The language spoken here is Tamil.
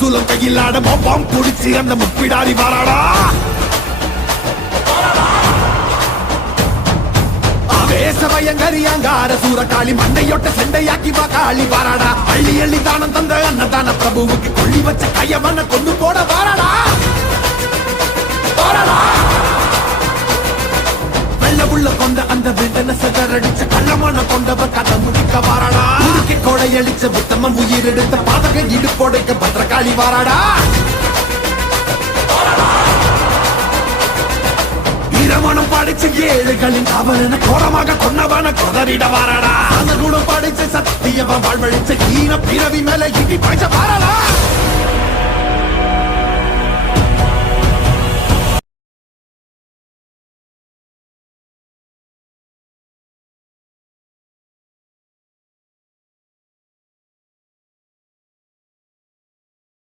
சூலம் கையில் ஆட பாம் குடிச்சு அந்த முப்பிடாரி வாராடா. ஆவேசமயங்கரியாங்கார சூரகாளி மண்டையொட்ட செண்டையாக்கி காளி வாராடா. அள்ளி அள்ளி தானம் தந்த அன்னதான பிரபுவுக்கு கொள்ளி வச்ச கையவன கொண்டு போட வாராடா. உள்ள கொண்ட அந்த விண்டன சதறடிச்ச கள்ளமான கொண்டவ கதை முடிக்க வாராடா. உருக்கி கொடையளிச்ச புத்தமம் உயிர் எடுத்த பாதக இடுப்போடைக்க பத்திரகாளி வாராடா. இரமணம் படிச்ச ஏழுகளின் அவன கோரமாக கொன்னவன கொதறிட வாராடா. அந்த குணம் படிச்ச சத்தியவன் வாழ்வழிச்ச ஈன பிறவி மேல இடி பாய்ச்ச வாராடா.